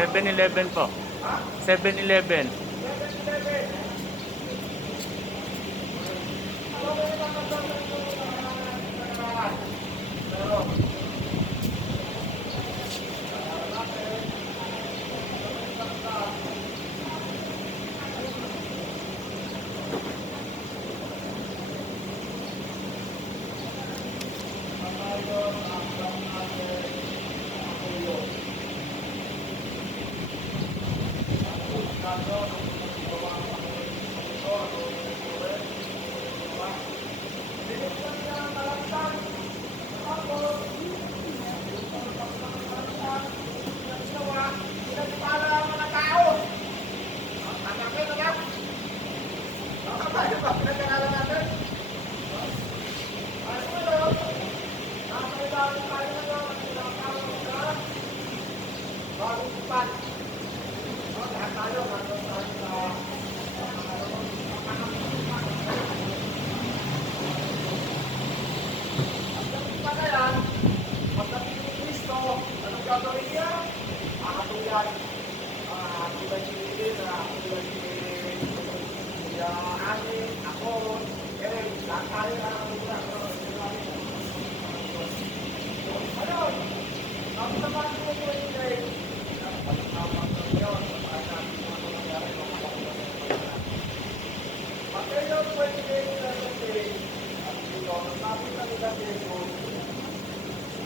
7-Eleven po. 7-Eleven.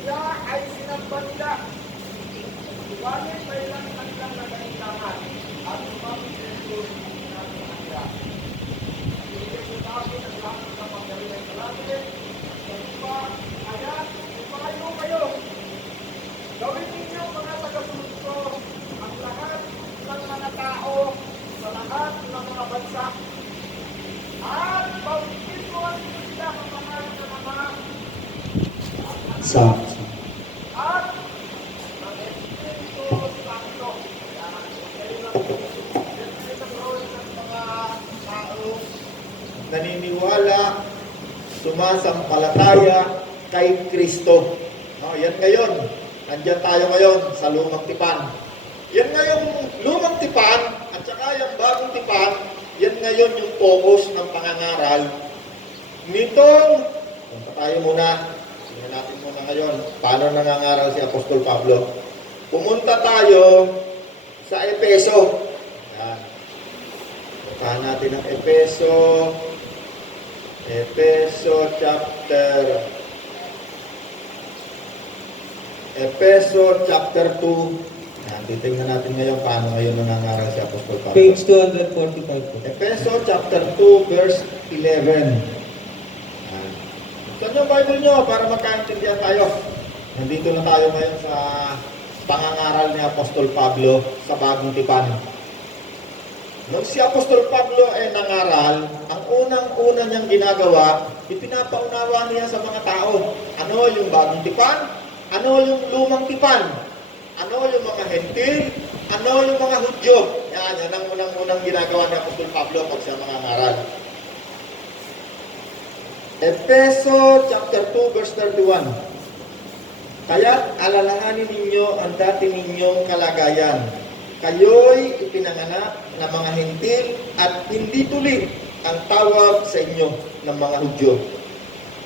Siya ay sinamba nila. Subalit may ilang kanilang nagailangan at sumabit sa Diyos ng kanila. Ibigay sa sabi ng lahat ng kapangyarihan ng kalapit, sa iba, ayan, umayo kayo. Gawin ninyo mga tagasunod ko ang lahat ng mga tao sa lahat ng mga bansa. At pagkikuhan ninyo sila ang pangalan ng Ama Sa at ng Espiritu Santo. Kayo lang ng mga tao naniniwala, sumasampalataya kay Kristo. Yan ngayon. Nandiyan tayo ngayon sa Lumang Tipan. Yan ngayong Lumang Tipan at saka yung Bagong Tipan, yan ngayon yung focus ng pangangaral. Nitong, punta tayo muna. Tingnan natin muna ngayon, paano nangangaral si Apostol Pablo. Pumunta tayo sa Efeso. Yan. Puntahan natin ang Efeso. Efeso chapter 2. Yan, titingnan natin ngayon paano ngayon nangangaral si Apostol Pablo. page 245 po. Efeso chapter 2 verse 11. Yan. Saan yung Bible nyo para magkaintindihan tayo? Nandito na tayo ngayon sa pangangaral ni Apostol Pablo sa Bagong Tipan. Nung si Apostol Pablo ay nangaral, ang unang-una niyang ginagawa, ipinapaunawa niya sa mga tao. Ano yung Bagong Tipan? Ano yung Lumang Tipan? Ano yung mga Hentil? Ano yung mga Hudyo? Yan ang unang-unang ginagawa ni Apostol Pablo pag siya mangangaral. Efeso chapter 2 verse 31. Kaya't alalahanin ninyo ang dati ninyong kalagayan. Kayo'y ipinanganak ng mga Hentil at hindi tuli ang tawag sa inyo ng mga Hudyo.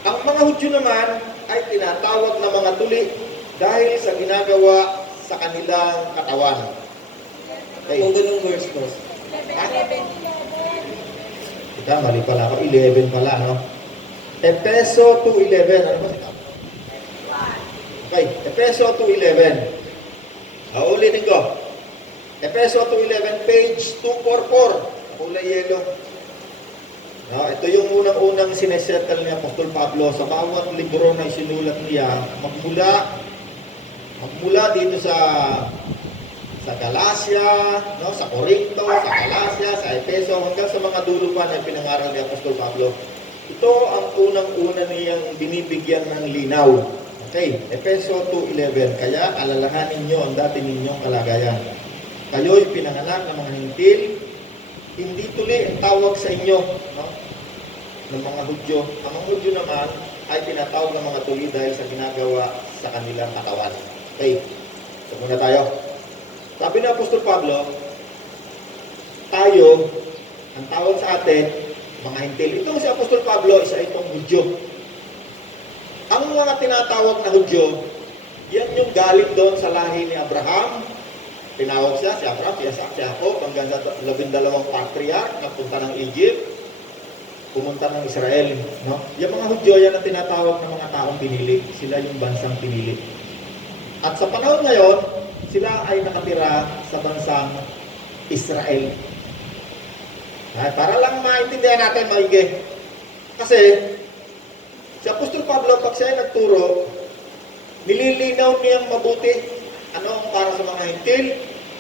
Ang mga Hudyo naman ay tinatawag na mga tuli dahil sa ginagawa sa kanilang katawan. Okay. Kung ganun verse, boss. Ika, mali pala ako. 11 pala, no? Efeso 2:11. Ano ba? Okay, Efeso 2:11. Ulitin ko. Efeso 2:11, page 244. Kulay yellow. No, ito yung unang-unang sinesettle ni Apostol Pablo sa bawat libro na isinulat niya magmula dito sa Galacia, no, sa Corinto, sa Galacia, sa Efeso, hanggang sa mga dulo pa na pinangaral ni Apostol Pablo. Ito ang unang-una niyang binibigyan ng linaw. Okay, Efeso 2:11. Kaya alalahanin niyo ang dati ninyong kalagayan. Kayo'y pinanganak ng mga Hentil, hindi tuli ang tawag sa inyo, no, ng mga Hudyo. Ang mga Hudyo naman ay tinatawag ng mga tuli dahil sa ginagawa sa kanilang katawan. Okay, so muna tayo. Sabi ng Apostol Pablo, tayo, ang tawag sa atin, mga Hentil. Itong si Apostol Pablo, isa itong Hudyo. Ang mga tinatawag na Hudyo, yan yung galing doon sa lahi ni Abraham. Tinawag siya, si Abraham, si Isaac, si Jacob, hanggang sa 12 patriarch, nagpunta ng Egypt, pumunta ng Israel. No? Yung mga Hudyo, yan ang tinatawag ng mga taong pinili. Sila yung bansang pinili. At sa panahon ngayon, sila ay nakatira sa bansang Israel. Ay, para lang maintindihan natin maigi. Kasi, si Apostol Pablo, pag siya ay nagturo, nililinaw niyang mabuti ano ang para sa mga Hentil,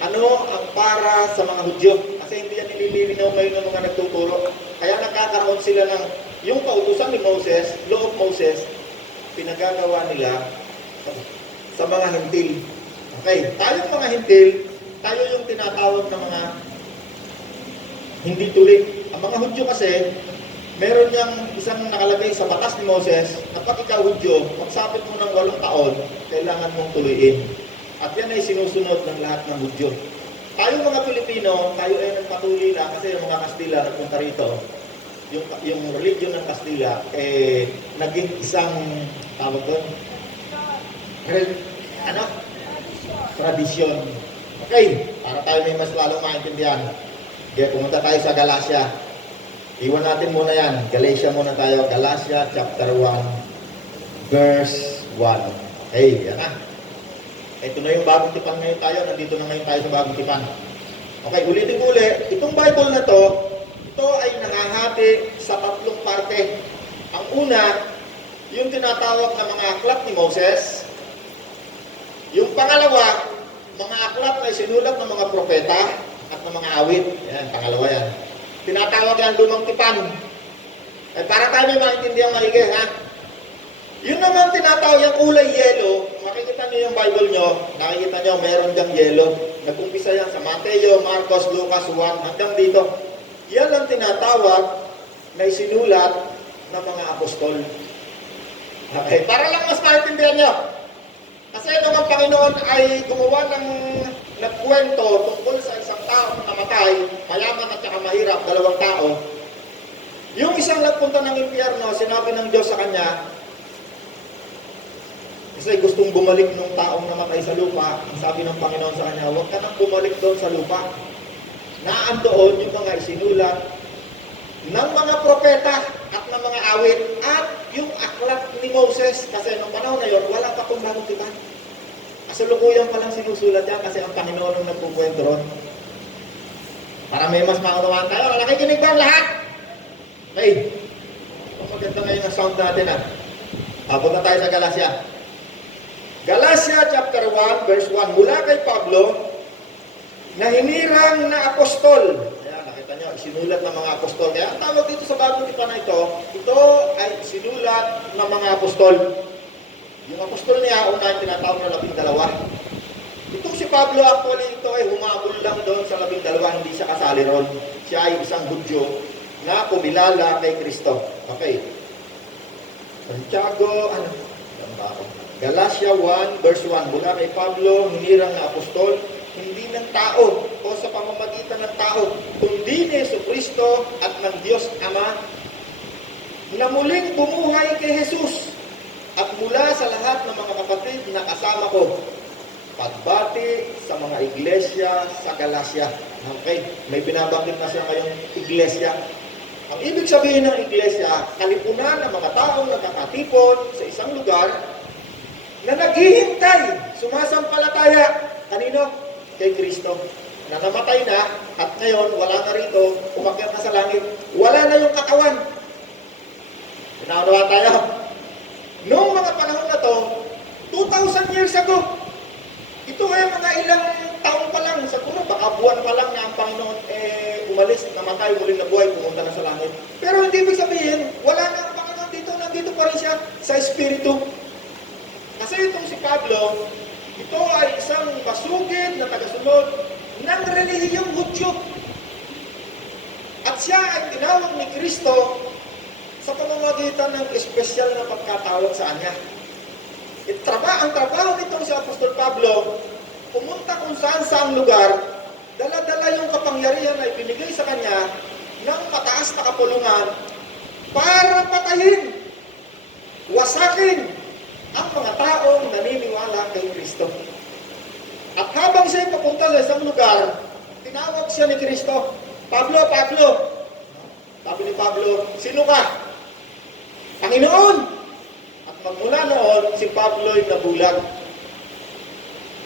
ano ang para sa mga Hudyo. Kasi hindi yan nililinaw ngayon ng mga nagtuturo. Kaya nakakaroon sila ng yung kautusan ni Moses, law of Moses, pinagagawa nila sa mga Hentil. Okay, tayong mga Hentil, tayo yung tinatawag ng mga hindi tuli. Ang mga Hudyo kasi, meron niyang isang nakalagay sa batas ni Moses, kapag ikaw Hudyo, magsapit mo ng 8 taon, kailangan mong tuloyin. At yan ay sinusunod ng lahat ng Hudyo. Tayong mga Pilipino, tayo ay nagpatuloy lang kasi yung mga Kastila nagpunta rito. Yung religion ng Kastila, naging isang, tawag doon, tradisyon. Okay, para tayo may mas lalong maintindihan. Kaya pumunta tayo sa Galacia. Iwan natin muna yan. Galatia muna tayo. Galacia chapter 1 verse 1. Okay, yan na. Ito na yung Bagong Tipan ngayon tayo. Nandito na ngayon tayo sa Bagong Tipan. Okay, ulitin ko ulit. Itong Bible na to, ito ay nangahati sa 3 parte. Ang una, yung tinatawag na mga aklat ni Moses. Yung pangalawa, mga aklat na isinulat ng mga propeta at ng mga awit. Yan, pangalawa yan. Tinatawag yan Lumang Tipan. Para tayo may maintindihan maigi, ha? Yun naman tinatawag yung kulay yellow. Makikita niyo yung Bible nyo, nakikita nyo meron dyang yellow. Nag-umpisa yan sa Mateo, Marcos, Lucas, Juan, hanggang dito. Yan ang tinatawag na isinulat ng mga apostol. Okay, para lang mas maintindihan nyo. Kasi nung ang Panginoon ay gumawa ng nagkwento tungkol sa isang taong namatay, mayaman at saka mahirap, 2 tao. Yung isang nagpunta ng impyerno, sinabi ng Diyos sa kanya, kasi gustong bumalik ng taong namatay sa lupa, ang sabi ng Panginoon sa kanya, huwag ka nang bumalik doon sa lupa. Naandoon yung mga isinulat ng mga propeta at ng mga awit at yung aklat ni Moses. Kasi nung panahon na yun, wala pa kung Bagong Tipan. Kasalukuyan pa lang sinusulat yan kasi ang Panginoon ang nagpukwento ron. Para may mas maunawaan tayo. Nakikinig ba ang lahat? Okay. Maganda ngayon ang sound natin, ha? Punta tayo sa Galacia. Galatia chapter 1 verse 1, mula kay Pablo, na hinirang na apostol. Ayan, nakita nyo, sinulat ng mga apostol. Kaya ang tawag dito sa bagong tipan na ito ay sinulat ng mga apostol. Yung apostol niya, una yung tinatawag na 12. Itong si Pablo, actually, ito ay humabol lang doon sa 12, hindi siya kasali ron. Siya ay isang Hudyo na kumilala kay Kristo. Okay. Santiago, Galatia 1, verse 1, mula kay Pablo, hinirang na apostol, hindi ng tao o sa pamamagitan ng tao, kundi ni Jesucristo at ng Diyos Ama, na muling bumuhay kay Jesus at mula sa lahat ng mga kapatid na kasama ko, pagbati sa mga iglesia sa Galatia. Okay, may binabanggit na siya ngayong iglesia. Ang ibig sabihin ng iglesia, kalipunan ng mga taong nagkakatipon sa isang lugar na naghihintay, sumasampalataya. Kanino? Kay Kristo. Na namatay na at ngayon wala na rito, umakyat na sa langit. Wala na yung katawan. Pinaunawa tayo. Noong mga panahon na to, 2,000 years ago, ito ay mga ilang taon pa lang, siguro baka buwan pa lang na ang Panginoon umalis, namatay, muling nabuhay, pumunta na sa langit. Pero hindi ibig sabihin, wala na ang Panginoon dito, nandito pa rin siya sa Espiritu. Kasi itong si Pablo, ito ay isang basugid na tagasunod ng relihiyong Hudyo. At siya ay tinawag ni Kristo sa pamamagitan ng espesyal na pagkatawag sa kanya. Ang trabaho nitong si Apostol Pablo, pumunta kung saan lugar, dala-dala yung kapangyarihan na ibinigay sa kanya ng mataas na kapulungan para patayin, wasakin ang mga taong naniniwala kay Kristo. At habang siya papunta sa isang lugar, tinawag siya ni Kristo, Pablo, Pablo. Sabi ni Pablo, sino ka? Panginoon. At magmula noon, si Pablo ay nabulag.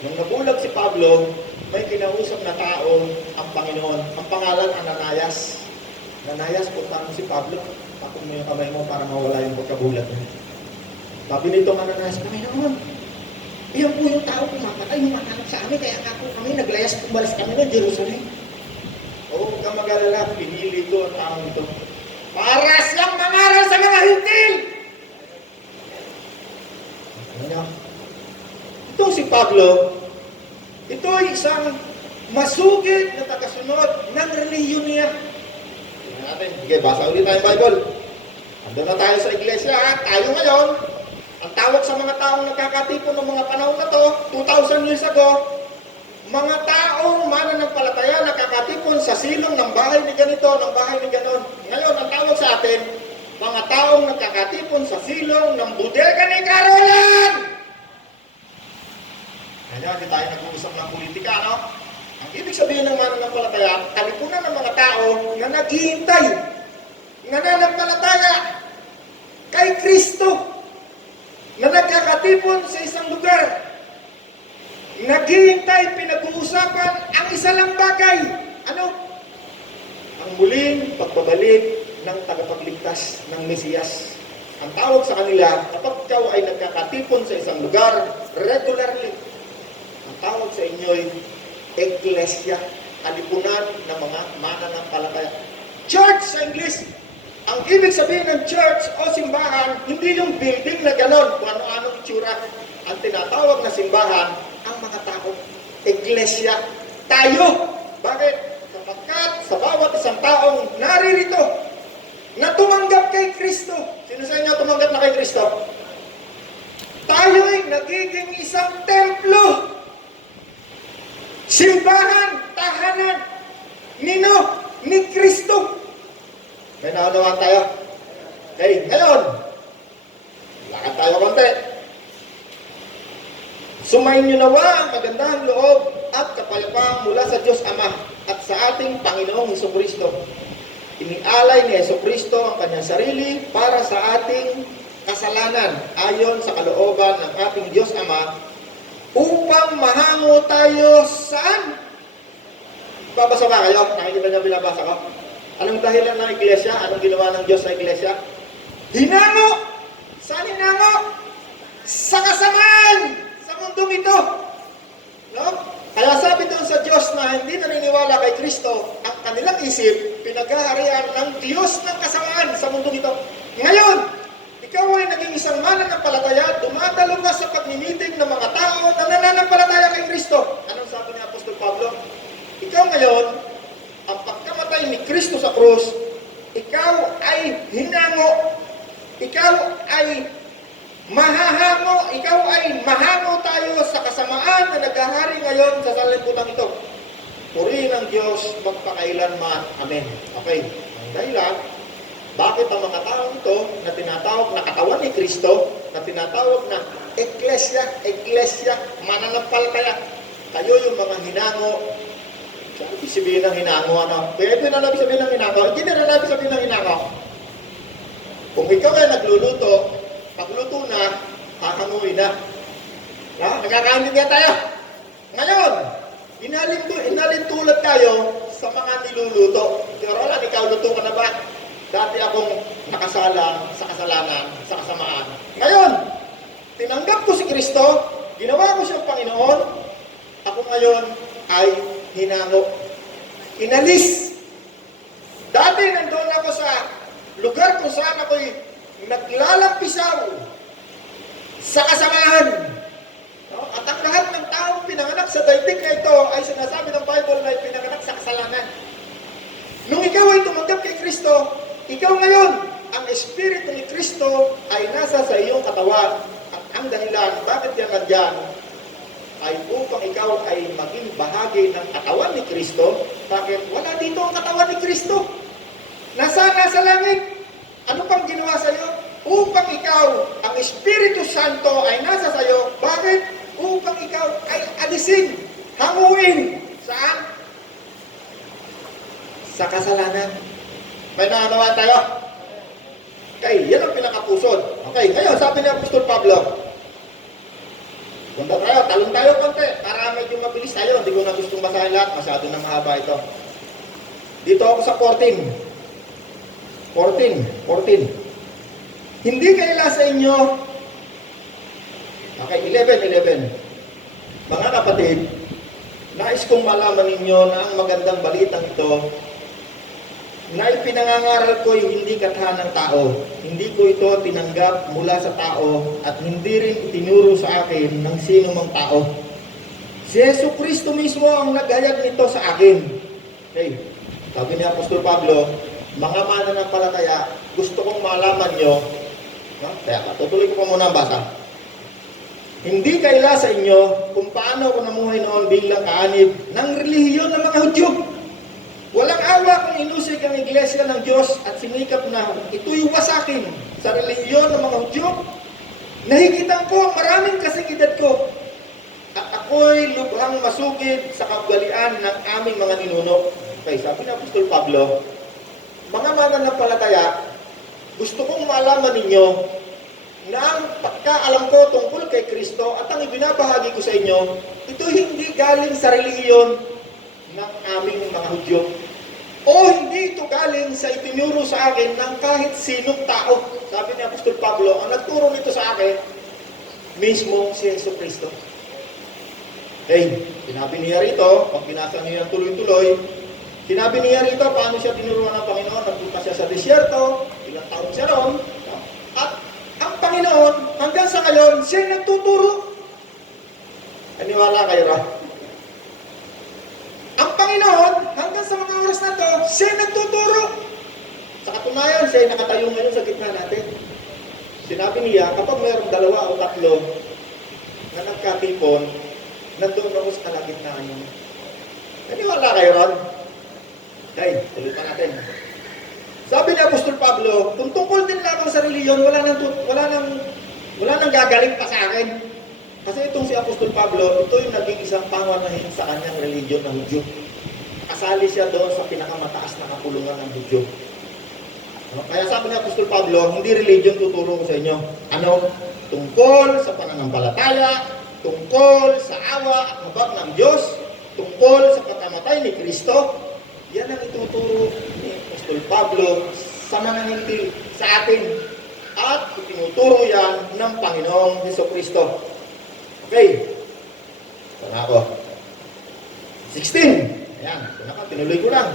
Nung nabulag si Pablo, may kinausap na tao ang Panginoon. Ang pangalan, Ananias. Ananias, punta mo si Pablo. Tapos mo yung kamay mo para mawala yung pagkabulag mo. Sabi nito ng Ananias, Panginoon, iyan po yung tao pumakatay, humahanap sa amin, kaya nga po kami naglayas, pumalis kami ng Jerusalem. Oo, huwag kang mag-alala, pinili ko ang taong ito. Para siyang mangaral sa mga hintil! Ito si Pablo, ito ay isang masugid na tagasunod ng reliyon niya. Tingnan natin, sige, basa ulit tayo Bible. Ando na tayo sa iglesia, tayo ngayon. Ang tawag sa mga taong nagkakatipon ng mga panahon na to, 2,000 years ago, mga taong mananampalataya nakakatipon sa silong ng bahay ni ganito, ng bahay ni ganon. Ngayon, ang tawag sa atin, mga taong nagkakatipon sa silong ng bodega ni Carolan! Kaya hindi tayo nag-uusap ng politika, no? Ang ibig sabihin ng mananampalataya, kalipunan ng mga tao na naghihintay, nananampalataya kay Kristo, na nagkakatipon sa isang lugar, naghihintay, pinag-uusapan ang isa lang bagay. Ano? Ang muling pagbabalik ng tagapagligtas ng Mesiyas. Ang tawag sa kanila, kapag ikaw ay nagkakatipon sa isang lugar, regularly, ang tawag sa inyo ay Ecclesia, alipunan ng mga mananampalataya. Church sa English. Ang ibig sabihin ng church o simbahan, hindi yung building na ganon, kung ano-anong itsura. Ang tinatawag na simbahan, ang mga tao, Iglesia, tayo. Bakit? Sapagkat sa bawat isang taong naririto na tumanggap kay Kristo. Sino sa inyo tumanggap na kay Kristo? Tayo'y nagiging isang templo. Simbahan, tahanan, ni Kristo. May naunawaan tayo. Okay, ngayon, lakad tayo konti. Sumayin niyo nawa ang magandang loob at kapayapaan mula sa Diyos Ama at sa ating Panginoong Hesukristo. Inialay ni Hesukristo ang kanyang sarili para sa ating kasalanan ayon sa kalooban ng ating Diyos Ama upang mahango tayo saan? Babasa ba kayo? Nakikita niyo binabasa ko? Anong dahilan ng iglesia? Anong ginawa ng Diyos sa iglesia? Hinango! Saan hinango? Sa kasamaan! Sa mundong ito. No? Kaya sabi doon sa Diyos na hindi naniniwala kay Kristo, ang kanilang isip, pinaghaharian ng Diyos ng kasamaan sa mundong ito. Ngayon, ikaw ay naging isang mananampalataya, dumadalo ka sa pagmimiting ng mga tao na nananampalataya kay Kristo. Anong sabi ni Apostol Pablo? Ikaw ngayon, ang pagkamatay ni Kristo sa krus, ikaw ay hinango, ikaw ay mahahango, ikaw ay mahango tayo sa kasamaan na naghahari ngayon sa sanlibutan ito. Purihin ang Diyos magpakailanman. Amen. Okay. Ang dahilan, bakit ang mga tao ito na tinatawag na katawan ni Kristo, na tinatawag na Eklesia, mananampalataya, kayo yung mga hinango. Saan ibig sabihin ng hinango? Ano? Pwede na nabi sabihin ng hinango? Hindi na nabi sabihin ng hinango. Kung ikaw ay nagluluto, pagluto na, hahanguin na. Nagkakaintindihan tayo. Ngayon, inalin tulad tayo sa mga niluluto. Pero wala, ikaw luto ka na ba? Dati akong nakasala sa kasalanan, sa kasamaan. Ngayon, tinanggap ko si Kristo, ginawa ko siyang Panginoon, ako ngayon ay hinango. Inalis. Dati nandun ako sa lugar kung saan ako'y naglalampisaw sa kasamaan. No? At ang lahat ng taong pinanganak sa daigdig na ito ay sinasabi ng Bible na pinanganak sa kasalanan. Nung ikaw ay tumanggap kay Kristo, ikaw ngayon, ang Espiritu ni Kristo ay nasa sa iyong katawan. At ang dahilan, bakit yan nandyan, ay upang ikaw ay maging bahagi ng katawan ni Kristo. Bakit? Wala dito ang katawan ni Kristo. Nasa langit. Ano pang ginawa sa iyo? Upang ikaw, ang Espiritu Santo ay nasa sa iyo. Bakit? Upang ikaw ay alisin, hanguin. Saan? Sa kasalanan. May nakanawa tayo? Okay, yan ang pinakapusod. Okay, ngayon sabi ni Apostol Pablo, punta tayo, talong tayo konti, para medyo mabilis tayo. Hindi ko na gustong basahin lahat, masyado na mahaba ito. Dito ako sa 14. Hindi kaila sa inyo, okay, 11. Mga kapatid, nais kong malaman ninyo na ang magandang balitang ito na ipinangangaral ko hindi katha ng tao. Hindi ko ito tinanggap mula sa tao at hindi rin itinuro sa akin ng sino mang tao. Si Yesu Kristo mismo ang naghayag nito sa akin. Okay. Sabi ni Apostol Pablo, mga mananampalataya, gusto kong malaman nyo, no? Kaya tutuloy ko pa muna ang basa. Hindi kaila sa inyo kung paano ako namuhay noon bilang kaanib ng relihiyon ng mga Hudyo. Walang awa kung inusig ang iglesia ng Diyos at sinikap na ito'y wasakin sa relihiyon ng mga Hudyo. Nahigitan ko ang maraming kasing edad ko at ako'y lubhang masugid sa kaugalian ng aming mga ninuno. Okay, sabi ng Apostol Pablo, mga mananampalataya, gusto kong malaman ninyo na ang pagkaalam ko tungkol kay Kristo at ang ibinabahagi ko sa inyo, ito hindi galing sa relihiyon ng aming mga Hudyo. O hindi ito galing sa itinuro sa akin ng kahit sinong tao. Sabi ni Apostol Pablo, ang nagturo nito sa akin, mismo si Yesu Kristo. Okay, sinabi niya rito, pag binasa niyo yung tuloy-tuloy, sinabi niya rito, paano siya tinuruan ng Panginoon, nagpunta siya sa disyerto, ilang taon siya roon, at ang Panginoon, hanggang sa ngayon, siya nagtuturo. Aniwala kayo ra? Ang Panginoon, hanggang sa mga oras na to, siya nagtuturo. Sa katunayan, siya nakatayo ngayon sa gitna natin. Sinabi niya, kapag mayroong 2 o 3 na nagkatipon, nandun ako sa kalagitnaan niyo. Aniwala kayo ron? Okay, tuloy pa natin. Sabi ni Apostol Pablo, kung tungkol din lamang sa reliyon, wala nang gagaling pa sa akin. Kasi itong si Apostol Pablo, ito yung naging isang pangunahin sa kanyang reliyon ng Hudyo. Kasali siya doon sa pinakamataas na kapulungan ng Hudyo. Kaya sabi ni Apostol Pablo, hindi reliyon tuturo ko sa inyo. Ano? Tungkol sa pananampalataya, tungkol sa awa at habag ng Diyos, tungkol sa pagkamatay ni Kristo. Yan ang ituturo ni Apostol Pablo sa mananangil sa atin. At itinuturo yan ng Panginoong Jesucristo. Okay, na ako. 16. Ayan, tinuloy ko lang.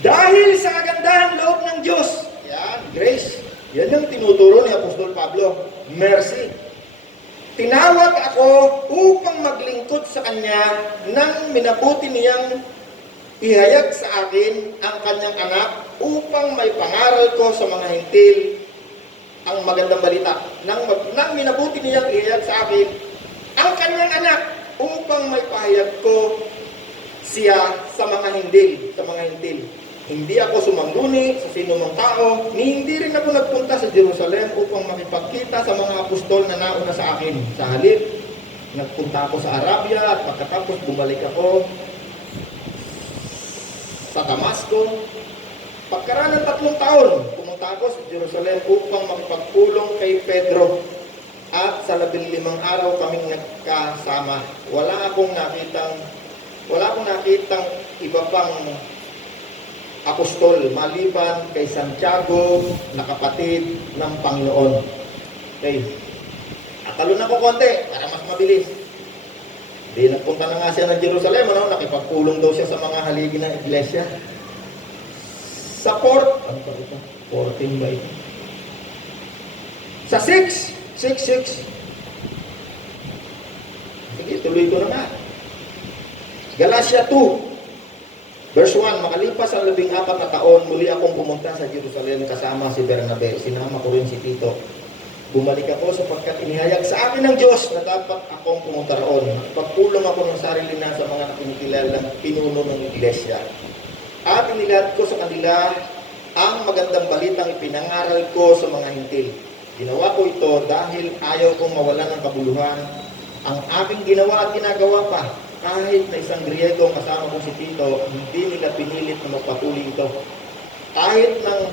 Dahil sa kagandahang loob ng Diyos, yan, grace, yan yung tinuturo ni Apostol Pablo, mercy. Tinawag ako upang maglingkod sa Kanya nang minabuti niyang ihayag sa akin ang Kanyang anak upang may pangaral ko sa mga hintil ang magandang balita. Nang minabuti niyang ihayag sa akin ang Kanyang anak upang may pahayag ko siya sa mga hintil. Hindi ako sumangguni sa sinumang tao, ni hindi rin ako nagpunta sa Jerusalem upang makipagkita sa mga apostol na nauna sa akin. Sa halip, nagpunta ako sa Arabia at pagkatapos bumalik ako sa Damasco. Pagkaraan ng 3 taon, pumunta ako sa Jerusalem upang makipagpulong kay Pedro. At sa 15 araw kaming nagkasama. Wala akong nakitang iba pang apostol maliban kay Santiago na kapatid ng Panginoon. Okay. Atalon ako konti para mas mabilis. Di nagpunta na nga siya ng Jerusalem, nakipagpulong daw siya sa mga haligi ng iglesia. Sa 14 ba ito? Sa 6. Sige, tuloy ko na nga. Galatia 2. Verse 1, makalipas ang 14 na taon, muli akong pumunta sa Jerusalem kasama si Bernabe. Sinama ko rin si Tito. Bumalik ako sapagkat inihayag sa akin ng Diyos na dapat akong pumunta roon. Pagpulong ako ng sarili na sa mga nakinikilalang pinuno ng iglesia. At inilahat ko sa kanila ang magandang balitang ipinangaral ko sa mga hintil. Ginawa ko ito dahil ayaw kong mawalan ng kabuluhan. Ang aking ginawa at ginagawa pa, kahit na isang Griego ang kasama kong si Tito, hindi nila pinilit na magpatuloy ito. Kahit nang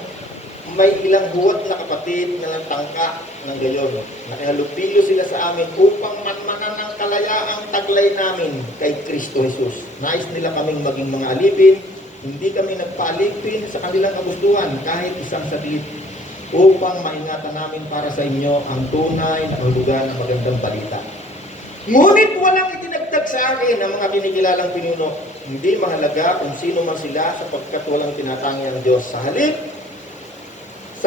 may ilang buwat na kapatid na nagtangka ng gayon, nakihalubilo sila sa amin upang manmanan ng kalayaang taglay namin kay Kristo Jesus. Nais nila kaming maging mga alipin, hindi kami nagpaalipin sa kanilang kagustuhan kahit isang saglit, upang maingatan namin para sa inyo ang tunay na kahulugan ng magandang balita. Ngunit walang itinagtag sa akin ang mga kinikilalang pinuno. Hindi mahalaga kung sino man sila sapagkat walang tinatangi ang Diyos. Sa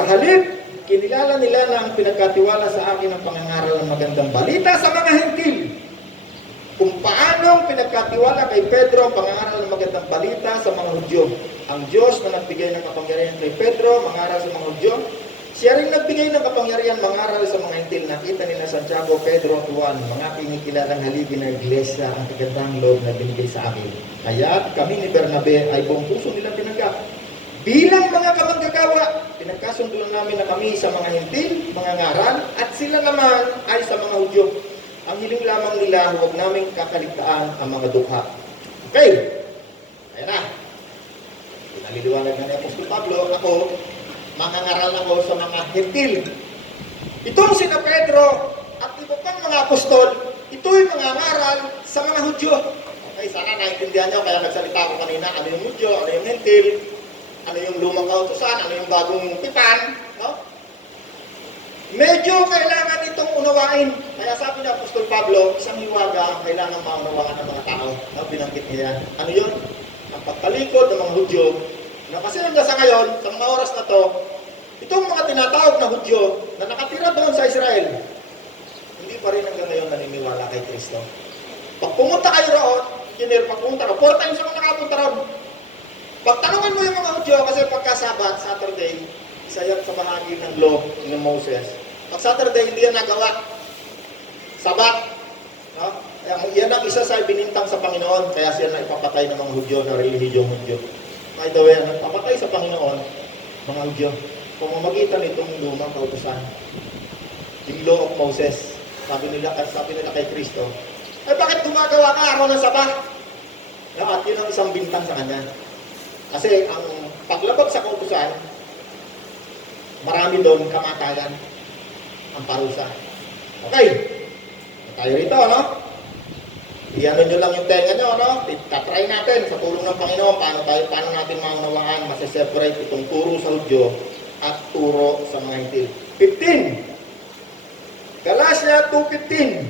halip, kinilala nila na ang pinagkatiwala sa akin ang pangangaral ng magandang balita sa mga hintil. Kung paanong pinagkatiwala kay Pedro ang pangangaral ng magandang balita sa mga Hudyo. Ang Diyos na nagbigay ng kapangyarihan kay Pedro, mangaral sa mga Hudyo, siya rin nagbigay ng kapangyarihan mangaral sa mga hintil. Nakita nila Santiago, Pedro at Juan, mga kinikilalang haligi ng iglesia, ang kagandang loob na binigay sa akin. Kaya kami ni Bernabe ay buong puso nilang tinanggap. Bilang mga kamanggagawa, pinagkasundo namin na kami sa mga hintil, mga ngaral, at sila naman ay sa mga Hudyo. Ang hiling lamang nila, huwag naming kakaligtaan ang mga dukha. Okay, ayan na. Pinaliliwanag na ni Apostol Pablo, ako, mangangaral ako sa mga hintil. Itong sina Pedro at iba pang mga apostol, ito'y mangangaral sa mga Hudyo. Okay, sana naintindihan nyo, kaya nagsalita ako kanina, ano yung Hudyo, ano yung hintil, ano yung lumang kautusan, ano yung bagong tipan, no? Medyo kailangan itong unawain. Kaya sabi ni Apostol Pablo, isang hiwaga ang kailangan maunawaan ng mga tao. No? Binanggit niya. Ano yun? Ang pagtalikod ng mga Hudyo. Kasi hanggang sa ngayon, sa mga oras na to, itong mga tinatawag na Hudyo na nakatira doon sa Israel, hindi pa rin hanggang ngayon naniniwala kay Kristo. Pag pumunta kayo roon, pagpunta roon, 4 times ako nakapunta roon. Pagtanungan mo yung mga Hudyo, kasi pagka-Sabat, Saturday, isa yan sa bahagi ng law ng Moses. Pag Saturday, hindi yan nagawa. Sabat. No? Yan ang isa sa binintang sa Panginoon, kaya siya na ipapatay ng mga Hudyo, na relihiyong Hudyo. By the way, nagpapatay sa Panginoon, mga Hudyo, kung mamagitan itong lumang kautusan, yung law of Moses, sabi nila kay Kristo, ay bakit gumagawa ka araw ng Sabat? At yun ang isang bintang sa kanya. Kasi ang paglabag sa kautusan, marami doon kamatayan ang parusa. Okay. Tayo rito, no? Iano nyo lang yung tenga nyo, no? Tatry natin sa tulong ng Panginoon paano natin maunawaan, masiseparate itong turo sa Hudyo at turo sa mga hintil. 15. Galatia 2:15.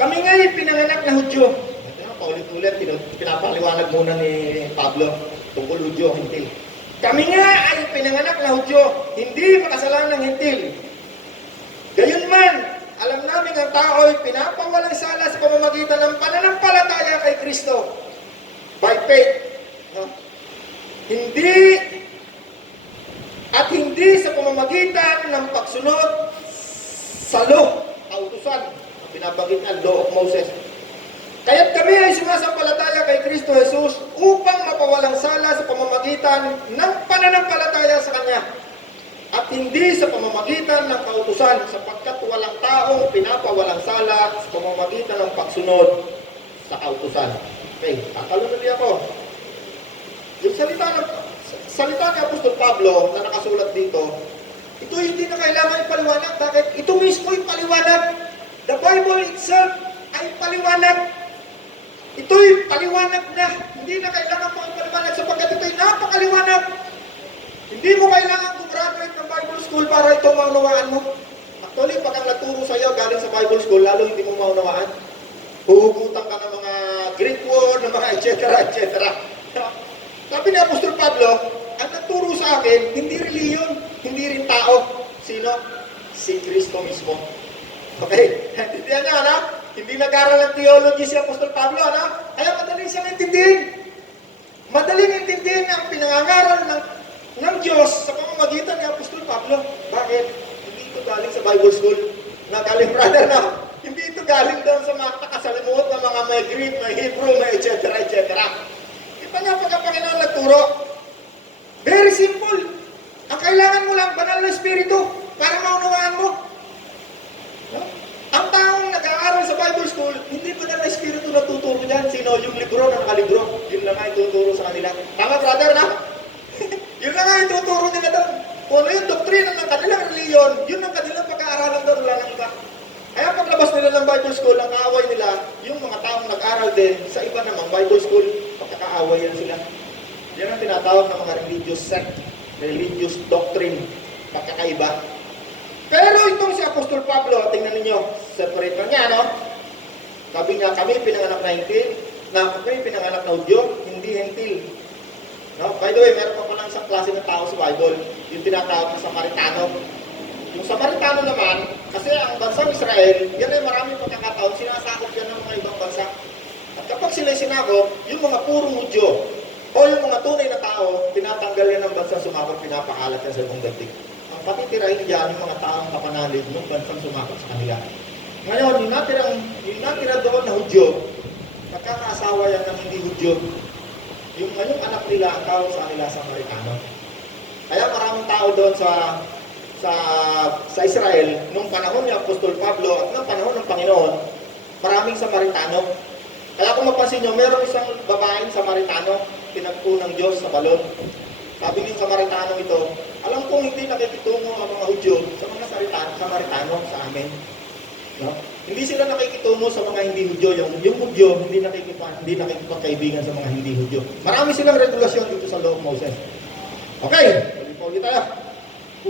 Kami nga'y pinanganak na Hudyo. Ito na, paulit-ulit, pinapaliwanag muna ni Pablo tungkol Hudyo, Hintil. Kami nga ay pinanganak na Hudyo, hindi makasalanan ng Hintil. Gayunman, alam namin ang tao ay pinapawalang sala sa pamamagitan ng pananampalataya kay Kristo. By faith. No? Hindi sa pamamagitan ng pagsunod sa law, kautusan, ang binabanggit ng law of Moses. Kaya't kami ay sumasampalataya kay Kristo Jesus upang mapawalang sala sa pamamagitan ng pananampalataya sa Kanya. At hindi sa pamamagitan ng kautusan, sapagkat walang taong pinapawalang sala sa pamamagitan ng pagsunod sa kautusan. Okay, tatalunod ako. Yung salita ni Apostol Pablo na nakasulat dito, ito hindi na kailangan ipaliwanag. Bakit? Ito mismo ipaliwanag. The Bible itself ay paliwanag. Ito'y paliwanag na. Hindi na kailangan pang ipaliwanag sapagkat ito'y napakaliwanag. Hindi mo kailangan graduate ng Bible school para ito maunawaan mo. Actually, pag ang nagturo sa iyo galing sa Bible school, lalo hindi mo maunawaan. Huhugutan ka ng mga Greek word, ng mga etc. Sabi ni Apostol Pablo, ang nagturo sa akin, hindi reliyon, hindi rin tao. Sino? Si Kristo mismo. Okay? Intindihan niya, ano? Hindi nag-aral ng theology si Apostol Pablo, ano? Kaya madaling siyang intindihin. Madaling intindihin ang pinangangaral ng Diyos sa pamamagitan ni Apostol Pablo. Bakit? Hindi ito galing sa Bible school. Galing, brother, na. Hindi ito galing doon sa mga nakasalimuot ng mga may Greek, may Hebrew, may etc. Iba nga pag ang Panginoon nagturo. Very simple. Ang kailangan mo lang, banal na espiritu para maunawaan mo. No? Ang taong nag-aaral sa Bible school, hindi banal na espiritu na tuturo dyan. Sino? Yung libro na nakalibro. Yun lang nga ituturo sa kanila. Tama, brother, na? Yun lang nga ituturo nila doon. Kung ano yung doktrina ng kanilang reliyon, yun ang kanilang pag-aaralan doon, wala nang iba. Kaya paglabas nila ng Bible school, ang kaaway nila, yung mga taong nag-aral din, sa iba namang Bible school, pagkakaaway yan sila. Yan ang tinatawag ng mga religious sect, religious doctrine, pagkakaiba. Pero itong si Apostol Pablo, tingnan ninyo, separate na niya, no? Sabi niya, kami pinanganak na Hintil, kami pinanganak na Hudyo, hindi Hintil. No? By the way, meron pa palang isang klase ng tao sa Bible, yung tinatawag na Samaritano. Yung Samaritano naman, kasi ang bansang Israel, yan ay maraming pagkakataon, sinasakop yan ng mga ibang bansa. At kapag sila sinakop, yung mga purong Hudyo, o yung mga tunay na tao, tinatanggal yan ng bansang sumakop, pinapakalat yan sa ibang dating. Ang patitirahin dyan, yung mga taong kapanalig ng bansang sumakop sa kanila. Ngayon, yung natira doon na Hudyo, nagkakaasawa yan ng hindi Hudyo. Yung ngayong anak nila, ang tawag sa kanila Samaritano. Kaya maraming tao doon sa Israel, nung panahon ni Apostol Pablo at nung panahon ng Panginoon, maraming Samaritano. Kaya kung mapansin nyo, meron isang babaeng Samaritano, pinagpo ng Diyos sa balon. Sabi ng Samaritano ito, alam kong hindi nakikitungo ang mga Hudyo sa mga Samaritano sa amin. No? Hindi sila nakikitungo sa mga hindi Hudyo. Yung Hudyo, hindi nakikipagkaibigan sa mga hindi Hudyo. Marami silang regulasyon dito sa Law of Moses. Okay, ulit tayo.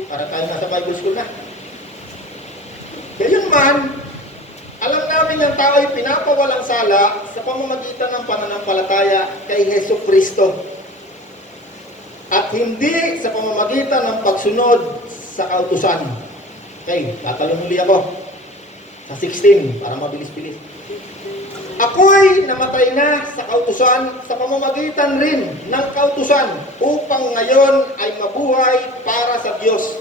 Para tayo nasa Bible school na. Kaya man, alam namin ang tao ay pinapawalang sala sa pamamagitan ng pananampalataya kay Hesus Kristo. At hindi sa pamamagitan ng pagsunod sa kautusan. Okay, tatalon muli ako. Sa 16, para mabilis-bilis. Ako'y namatay na sa kautusan sa pamamagitan rin ng kautusan upang ngayon ay mabuhay para sa Diyos.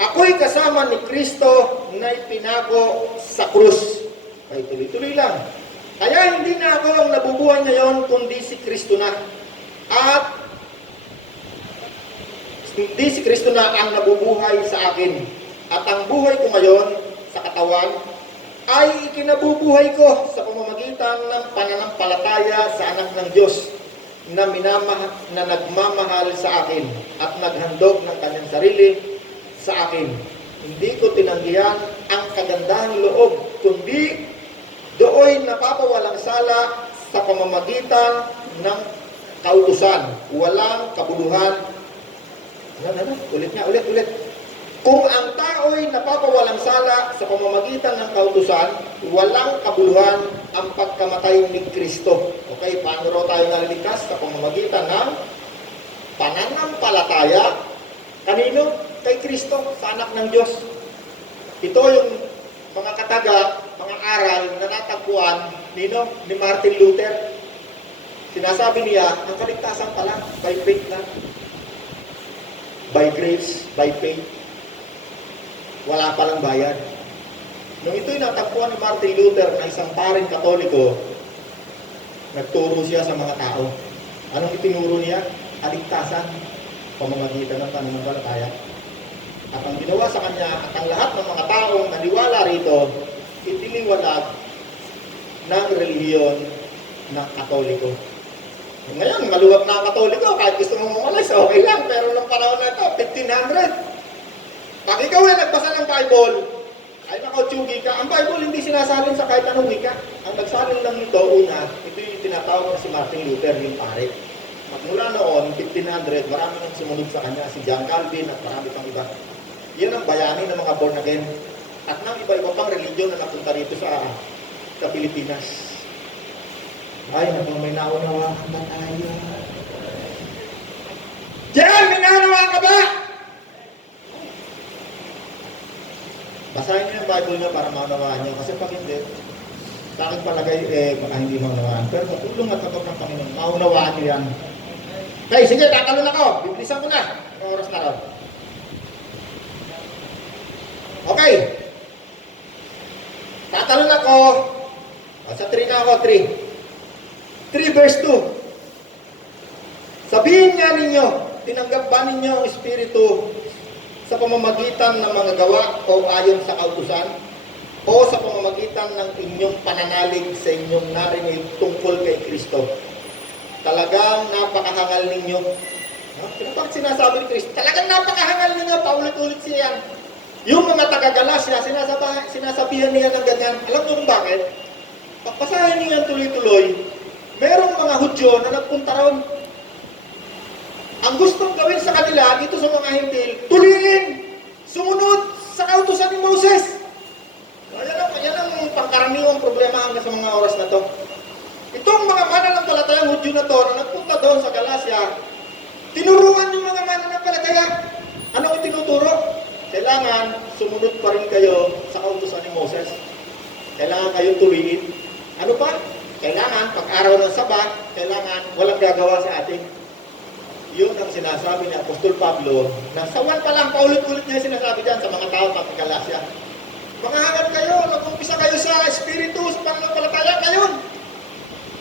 Ako'y kasama ni Kristo na ipinago sa krus. Ay tuloy-tuloy lang. Kaya hindi na ako ang nabubuhay ngayon kundi si Kristo na. At hindi si Kristo na ang nabubuhay sa akin. At ang buhay ko ngayon sa katawan ay ikinabubuhay ko sa pamamagitan ng pananampalataya sa anak ng Diyos na nagmamahal sa akin at naghandog ng kanyang sarili sa akin. Hindi ko tinanggihan ang kagandahang loob, kundi dooy napapawalang sala sa pamamagitan ng kautusan. Walang kabuluhan. Ulit. Kung ang tao'y napapawalang sala sa pamamagitan ng kautusan, walang kabuluhan ang pagkamatay ni Kristo. Okay, paano raw tayo naliligtas? Sa pamamagitan ng pananampalataya. Kanino? Kay Kristo, sa anak ng Diyos. Ito yung mga kataga, mga aral na natagpuan ni Martin Luther. Sinasabi niya, ang kaligtasan pala, by faith lang. By grace, by faith. Wala palang bayad. Nung ito'y natagpuan ni Martin Luther na isang paring Katoliko, nagturo siya sa mga tao. Anong itinuro niya? Kaligtasan, pamamagitan ng pananampalataya. At ang ginawa sa kanya, at ang lahat ng mga taong naniwala rito, itiniwalag ng relihiyon ng Katoliko. Ngayon, maluwag na ang Katoliko, kahit gusto mong umalis, okay lang. Pero nung panahon na ito, 1500. Pag ikaw ay nagbasa ng Bible, ay nakautyugi ka, ang Bible hindi sinasalin sa kahit anong wika. Ang nagsalin lang nito, una, ito yung tinatawag na si Martin Luther, yung pare. At mula noon, 1500, marami nang sumunod sa kanya, si John Calvin at marami pang iba. Yan ang bayani ng mga born again. At ng iba-iba pang religion na napunta rito sa Pilipinas. Ay, naku, may naunawa ka ba tayo? Diyan, may naunawa ka ba? Basahin niyo yung Bible niyo para maunawaan niyo. Kasi pag hindi, sa aking palagay, baka hindi maunawaan. Pero sa tulong at kapag ng Panginoon, maunawaan niyo yan. Okay, sige, tatalon ako. Bibilisan ko na. Ang oras na ron. Okay. Tatalon ako. Sa 3 na ako, 3 verse 2. Sabihin nga ninyo, tinanggap ba ninyo ang Espiritu sa pamamagitan ng mga gawa o ayon sa kautusan? O sa pamamagitan ng inyong pananalig sa inyong narinig tungkol kay Kristo? Talagang napakahangal ninyo. Bakit sinasabi ni Kristo? Talagang napakahangal ninyo. Paulit-ulit siya yan. Yung mga taga-Galacia, sinasabihan niya ng ganyan. Alam niyo kung bakit? Pagpasahin niyo yan tuloy-tuloy, merong mga Hudyo na nagpunta ron. Ang gustong gawin sa kanila, dito sa mga Hintil, tuliin, sumunod sa kautusan ni Moses. Yan ang pangkaraniwang problema hanggang sa mga oras na to. Itong mga mananampalatayang Hudyo na to, na nagpunta doon sa Galacia, tinuruan yung mga mananampalataya. Anong itinuturo? Kailangan sumunod pa rin kayo sa kautusan ni Moses. Kailangan kayong tuliin. Ano pa? Kailangan, pag-araw ng Sabat, kailangan walang gagawa sa atin. Yun ang sinasabi ni Apostol Pablo, na sa 1 pa lang, paulit-ulit niya sinasabi dyan sa mga tao ng Galacia. Manghangat kayo, nag-umpisa kayo sa Espiritu, sa pananampalataya ngayon.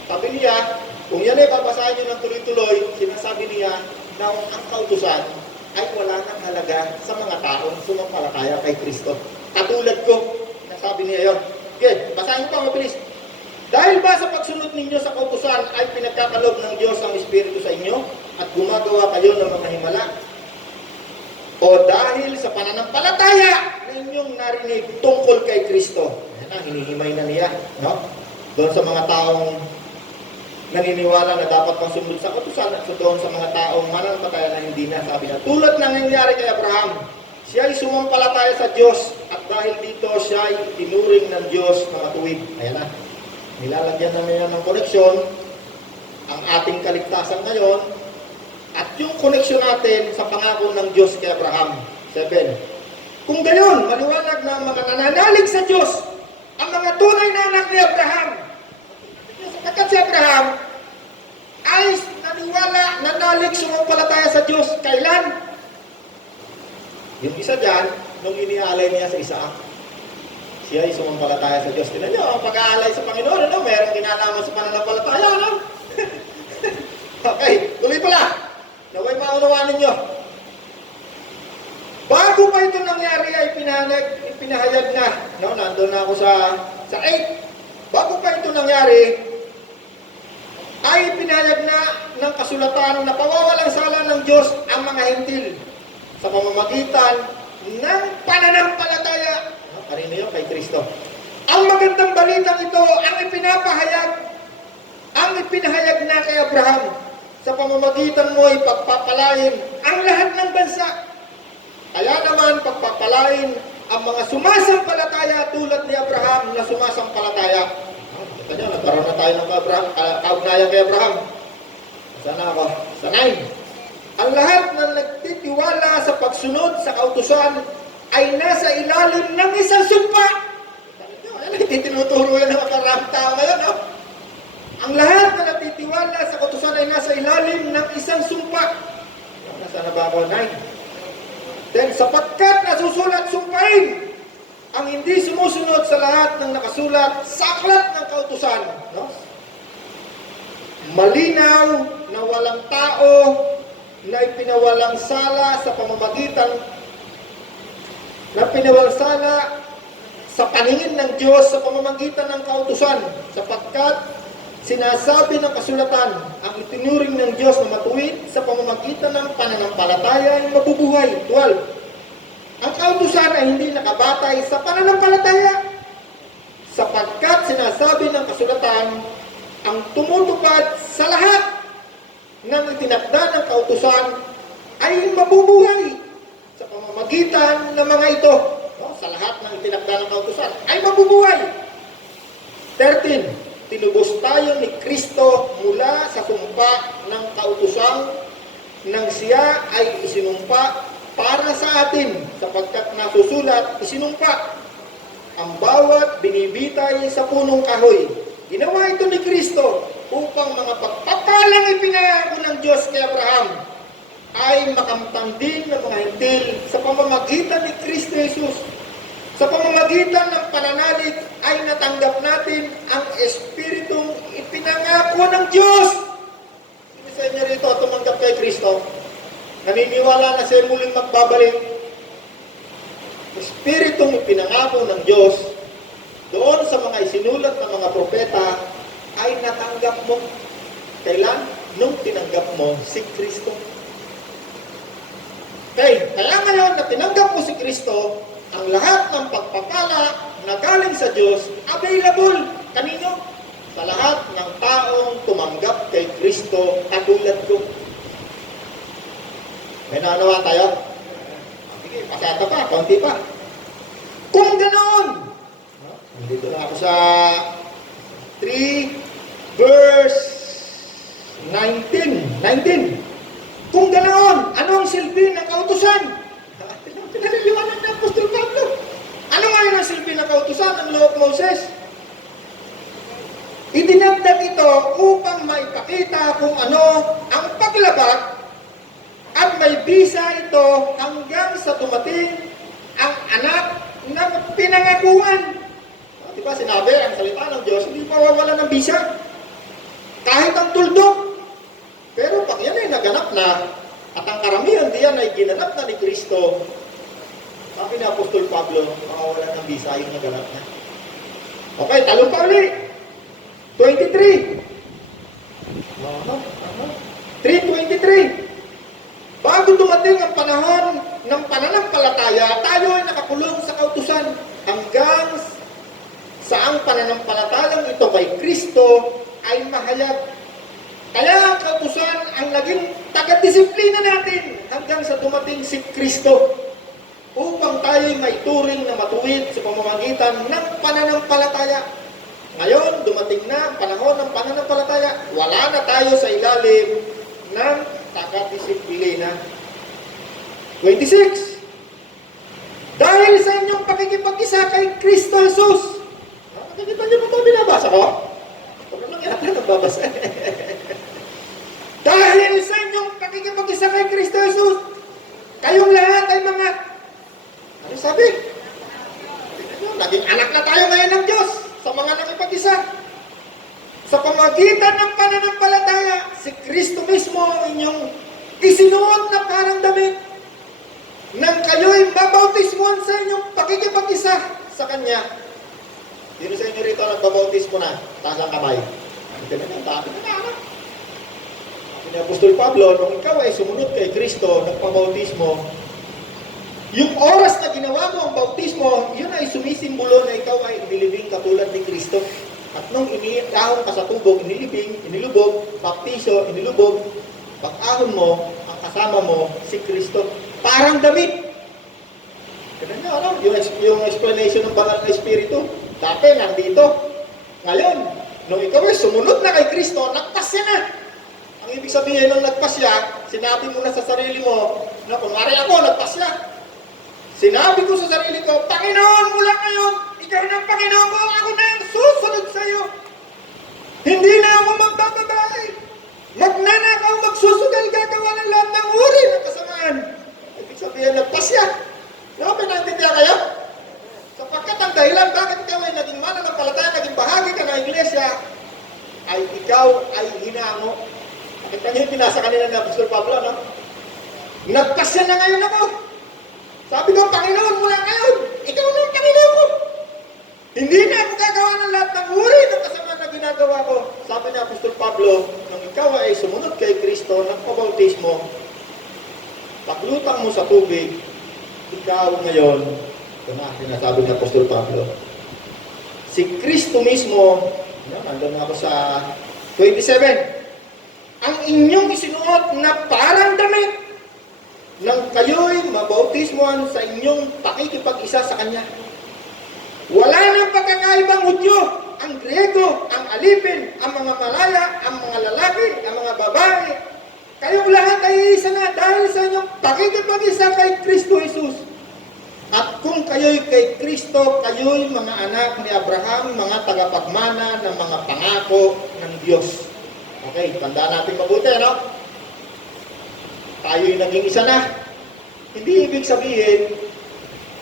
Sabi niya, kung yan ay babasahin niyo ng tuloy-tuloy, sinasabi niya na ang kautusan ay wala nang halaga sa mga taong sumampalataya kay Kristo. Katulad ko, nasabi niya yun. Okay, basahin ko mabilis. Dahil ba sa pagsunod ninyo sa kautusan ay pinagkakalob ng Diyos ang Espiritu sa inyo at gumagawa kayo ng mga himala? O dahil sa pananampalataya na inyong narinig tungkol kay Kristo? Yan ang hinihimay na niya, no? Doon sa mga taong naniniwala na dapat pang sumunod sa kautusan at doon sa mga taong mananampalataya na hindi na, sabi na, tulad ng nangyari kay Abraham, siya ay sumampalataya sa Diyos at dahil dito siya ay tinuring ng Diyos na matuwid. Ayan na. Nilalagyan na niya ng koneksyon ang ating kaligtasan ngayon at yung koneksyon natin sa pangako ng Diyos kay Abraham. 7. Kung gayon, maliwanag na ang mga nananalig sa Diyos, ang mga tunay na anak ni Abraham. Sapagkat si Abraham ay naniwala, nanalig, sumampalataya sa Diyos. Kailan? Yung isa dyan, nung inialay niya sa Isaac, siya ay sumampalataya sa Diyos. Tinan niyo, ang pag-aalay sa Panginoon, ano? Merong kinalaman sa pananampalataya, ano? Okay, tuloy pala. Naway maunawaan ninyo. Bago pa ito nangyari ay pinahayag na. No, nandun na ako sa 8. Bago pa ito nangyari, ay pinahayag na ng kasulatan na pawawalang sala ng Diyos ang mga Hintil sa pamamagitan ng pananampalataya. Kanino yun? Kay Kristo. Ang magandang balitang ito ang ipinahayag na kay Abraham. Sa pamamagitan mo ay pagpapalain ang lahat ng bansa. Kaya naman pagpapalain ang mga sumasampalataya tulad ni Abraham na sumasampalataya. Kita nyo, nagkaroon na tayo ng kaugnayan kay Abraham. Sana ako? Sa 9. Ang lahat na nagtitiwala sa pagsunod sa kautusan ay nasa ilalim ng isang sumpa. Ano tinuturo yan ng makarang tao ngayon, no? Ang lahat na nagtitiwala sa kautusan ay nasa ilalim ng isang sumpa. Nasaan na ba ako? 9. Then, sapagkat nasusulat sumpain ang hindi sumusunod sa lahat ng nakasulat sa aklat ng kautusan. No? Malinaw na walang tao na ipinawalang sala sa pamamagitan sa paningin ng Diyos sa pamamagitan ng kautusan, sapagkat sinasabi ng kasulatan ang itinuring ng Diyos na matuwid sa pamamagitan ng pananampalataya ay mabubuhay. 12. Ang kautusan ay hindi nakabatay sa pananampalataya, sapagkat sinasabi ng kasulatan ang tumutupad sa lahat ng itinakda ng kautusan ay mabubuhay sa pamamagitan ng mga ito. No? Sa lahat ng itinakda ng kautusan ay mabubuhay. 13. Tinubos tayo ni Kristo mula sa sumpa ng kautusan nang siya ay isinumpa para sa atin, sapagkat nasusulat, isinumpa ang bawat binibitay sa punong kahoy. Ginawa ito ni Kristo upang mga pagpapalang ipinangako ng Diyos kay Abraham ay makamtan din ng mga hintil sa pamamagitan ni Kristo Jesus. Sa pamamagitan ng pananalig ay natanggap natin ang Espiritong ipinangako ng Diyos. Sino sa inyo rito tumanggap kay Kristo? Naniniwala na siya muling magbabalik? Espiritong ipinangako ng Diyos doon sa mga isinulat ng mga propeta ay natanggap mo. Kailan? Nung tinanggap mo si Kristo. Okay, kaya ngayon na tinanggap mo si Kristo, ang lahat ng pagpapala na galing sa Diyos, available. Kanino? Sa lahat ng taong tumanggap kay Kristo katulad ko. May nanawa tayo? Sige, pasata pa, konti pa. Kung ganoon, nandito na ako sa 3 verse 19. Kung ganoon, ano ang silbi ng kautusan? Pinaliliwanag ng Apostol Pablo. Ano nga yun ang silbi ng kautusan ng Law of Moses? Idinagdag ito upang maipakita kung ano ang paglabag at may bisa ito hanggang sa dumating ang anak ng pinangakuan. Diba sinabi ang salita ng Diyos, hindi mawawala ng bisa. Kahit ang tuldok. Pero pag yan ay naganap na, at ang karamihan diyan ay ginanap na ni Kristo, sabi ni Apostol Pablo, mawawala ng bisa yung naganap na. Okay, talong pa ulit. 23. 3:23. Bago dumating ang panahon ng pananampalataya, tayo ay nakakulong sa kautusan hanggang sa ang pananampalatayang ito kay Kristo ay mahayag. Kaya ang kautusan ang naging taga-disiplina natin hanggang sa dumating si Kristo upang tayo may turing na matuwid sa pamamagitan ng pananampalataya. Ngayon, dumating na ang panahon ng pananampalataya. Wala na tayo sa ilalim ng taga-disiplina. 26. Dahil sa inyong pakikipag-isa kay Kristo Jesus. Nakikita niyo ba ito binabasa ko? Huwag naman yata nagbabasa. Dahil sa inyong pakikipag-isa kay Kristo Jesus, kayong lahat ay mga, ano sabi? Naging anak na tayo ngayon ng Diyos sa mga nakipag-isa. Sa pamagitan ng pananampalataya, si Kristo mismo ang inyong isinuot na parang damit nang kayo'y babautismuhan sa inyong pakikipag-isa sa Kanya. Sino sa inyo rito nagbabautismo na? Taas ang kamay. Ito na ng tabi na anak. Ni Apostol Pablo, nung ikaw ay sumunod kay Kristo, nagpabautismo, yung oras na ginawa mo ang bautismo, yun ay sumisimbolo na ikaw ay inilibing katulad ni Kristo. At nung iniahon ka sa tubog, inilubog, baptiso, inilubog, pag-ahon mo, ang kasama mo, si Kristo. Parang damit. Ganun nga, ano? Yung explanation ng banal na espiritu, dati nandito. Ngayon, nung ikaw ay sumunod na kay Kristo, nagpasya na. Ang ibig sabihin nung nagpasya, sinabi mo na sa sarili mo, na kunwari ako, nagpasya. Sinabi ko sa sarili ko, Panginoon, mula ngayon, ikaw na ang Panginoon ko, ako na ang susunod sa iyo. Hindi na ako magbababae. Magnanakaw, magsusugal, gagawa ng lahat ng uri ng kasamaan. Ibig sabihin, nagpasya. Pinantindihan kayo? Sapagkat ang dahilan bakit ikaw ay naging mananampalataya, naging bahagi ka ng iglesia, ay ikaw ay hinango. Nakita niyo yung pinasa kanila na Apostol Pablo, no? Nagpasya na ngayon ako. Sabi ko, Panginoon, mula ngayon, ikaw na ang Panginoon ko. Hindi na ako gagawa ng lahat ng uri ng kasamaan na ginagawa ko. Sabi ni Apostol Pablo, nung ikaw ay sumunod kay Kristo, nagpabautismo, paglutang mo sa tubig, ikaw ngayon, ito na sinasabi ni Apostol Pablo, si Kristo mismo, nandun ako sa 27, ang inyong isinuot na parang damit nang kayo'y mabautismoan sa inyong pakikipag-isa sa Kanya. Wala nang pagkakaibang Hudyo, ang Grego, ang Alipin, ang mga Malaya, ang mga lalaki, ang mga babae. Kayong lahat ay isa na dahil sa inyong pakikipag-isa kay Kristo Jesus. At kung kayo'y kay Kristo, kayo'y mga anak ni Abraham, mga tagapagmana ng mga pangako ng Diyos. Okay, tandaan natin mabuti, no? Tayo'y naging isa na. Hindi ibig sabihin,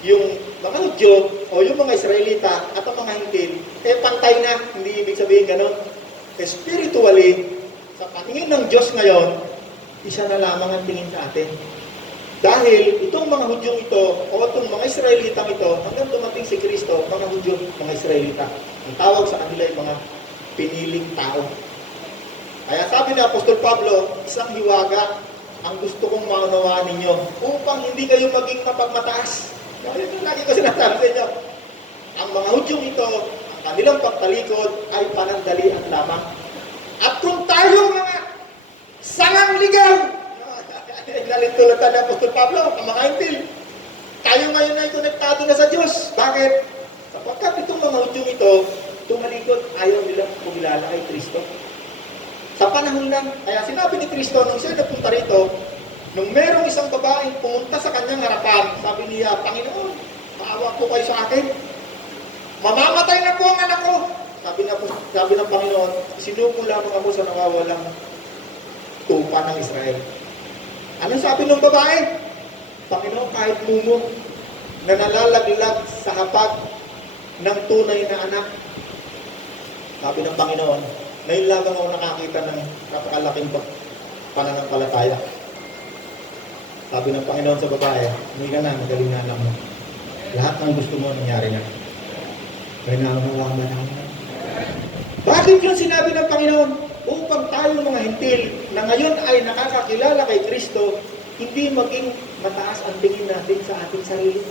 yung mga Hudyo o yung mga Israelita at ang mga Hintil, pantay na. Hindi ibig sabihin ganun. Spiritually, sa patingin ng Diyos ngayon, isa na lamang ang tingin sa atin. Dahil itong mga Hudyong ito, o itong mga Israelitang ito, hanggang dumating si Kristo, mga Hudyo, mga Israelita. Ang tawag sa kanila ay mga piniling tao. Kaya sabi ni Apostol Pablo, isang hiwaga ang gusto kong maunawaan ninyo upang hindi kayo maging mapagmataas. Yun yung lagi ko sinasabi sa inyo. Ang mga Hudyong ito, ang kanilang pagtalikod ay panandalian lamang. At kung tayong mga sangang ligaw, nalitulatan ni Apostol Pablo, ang mga Hintil, tayo ngayon ay konektado na sa Diyos. Bakit? Sapagkat itong mga Hudyong ito, tumalikod, ayaw nilang kumilala kay Kristo. Sa panahon lang, kaya sinabi ni Kristo, nung siya napunta rito, nung merong isang babaeng pumunta sa kanyang harapan, sabi niya, Panginoon, maawa po kayo sa akin. Mamamatay na po ang anak ko. Sabi ng Panginoon, sinuko lamang ako sa nawawalang tupa ng Israel. Ano sabi ng babae? Panginoon, kahit mumo na nalalaglag sa hapag ng tunay na anak. Sabi ng Panginoon, ngayon lamang ako nakakita ng napakalaking pananampalataya. Sabi ng Panginoon sa babae, hindi ka na, magaling na alam mo. Lahat ng gusto mo, nangyari na. Kaya naunawa ba na? Bakit yun sinabi ng Panginoon? Upang tayo mga Hintil na ngayon ay nakakakilala kay Kristo, hindi maging mataas ang tingin natin sa ating sarili.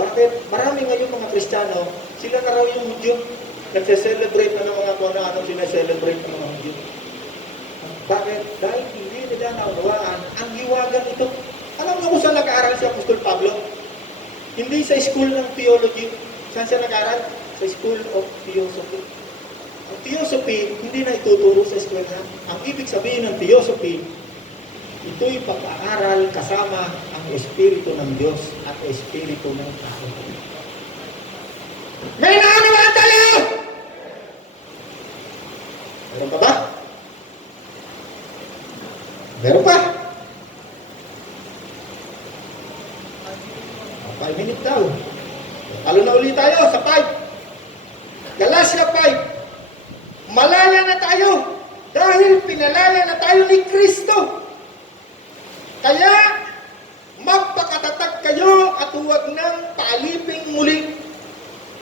Bakit? Marami ngayon mga Kristiyano, sila na raw yung Hudyo. Nagse-celebrate na ng mga kung ano sinaselebrate ng mga Hudyo. Bakit? Dahil hindi nila naunawaan ang hiwagang ito. Alam mo kung saan nag-aaral si Apostol Pablo? Hindi sa school ng theology. Saan siya nag-aaral? Sa School of Theosophy. Ang theosophy, hindi na ituturo sa eskwela. Ang ibig sabihin ng theosophy, ito'y pag-aaral kasama ang Espiritu ng Diyos at Espiritu ng tao. May naunawaan tayo! Meron pa ba? Meron pa? 5 minutes daw. Talo na ulit tayo sa 5. Galatia 5. Malaya na tayo dahil pinalaya na tayo ni Kristo. Kaya magpakatatag kayo at huwag nang paaliping muli.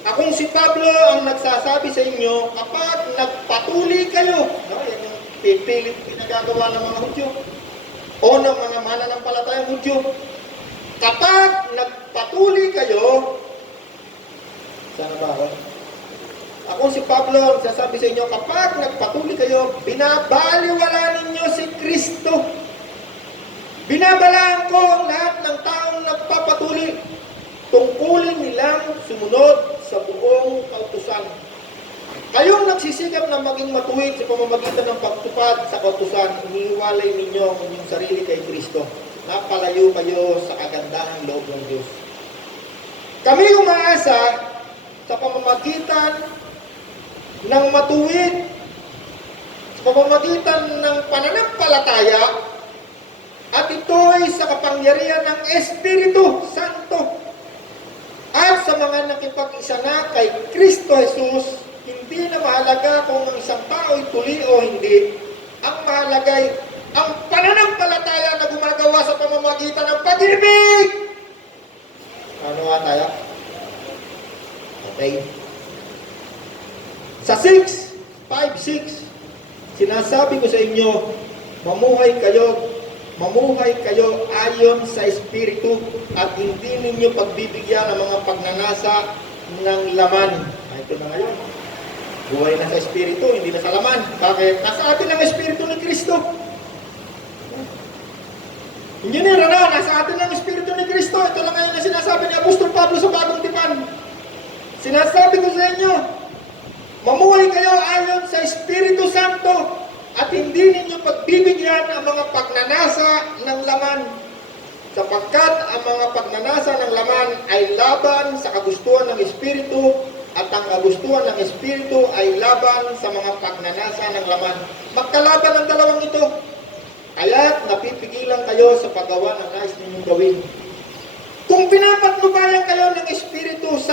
Akong si Pablo ang nagsasabi sa inyo, kapag nagpatuli kayo, yan yung pipilit pinagagawa ng mga Hudyo o ng mga mananampalatayang Hudyo, kapag nagpatuli kayo, sana ba ako? Akong si Pablo ang nagsasabi sa inyo, kapag nagpatuli kayo, binabaliwala ninyo si Kristo. Binabalaan ko ang lahat ng taong nagpapatuli. tungkulin nilang sumunod sa buong kautusan. Kayong nagsisikap na maging matuwid sa pamamagitan ng pagtupad sa kautusan, inihiwalay ninyo ang inyong sarili kay Kristo. Napalayo kayo sa kagandahang loob ng Diyos. Kami umaasa sa pamamagitan ng matuwid, sa pamamagitan ng pananampalataya, at ito'y sa kapangyarihan ng Espiritu Santo. At sa mga nakipag-isa na kay Kristo Jesus, hindi na mahalaga kung ang isang tao'y tuli o hindi. Ang mahalaga'y ang pananampalataya na gumagawa sa pamamagitan ng pag-ibig. Ano nga tayo? Okay. Sa 5:6, sinasabi ko sa inyo, mamuhay kayo ayon sa Espiritu at hindi ninyo pagbibigyan ng mga pagnanasa ng laman. Ito na ngayon. Buhay na sa Espiritu, hindi na sa laman. Bakit? Nasa atin ang Espiritu ni Kristo. Engineer, nasa atin ang Espiritu ni Kristo. Ito lang ngayon na sinasabi ni Apostol Pablo sa Bagong Tipan. Sinasabi ko sa inyo, mamuhay kayo ayon sa Espiritu Santo at hindi ninyo pagbibigyan ang mga pagnanasa ng laman. Sapagkat ang mga pagnanasa ng laman ay laban sa kagustuhan ng Espiritu at ang kagustuhan ng Espiritu ay laban sa mga pagnanasa ng laman. Magkalaban ang dalawang ito. Kaya't napipigilan kayo sa paggawa ng nais ninyong gawin. Kung pinapatnubayan kayo ng Espiritu Santo,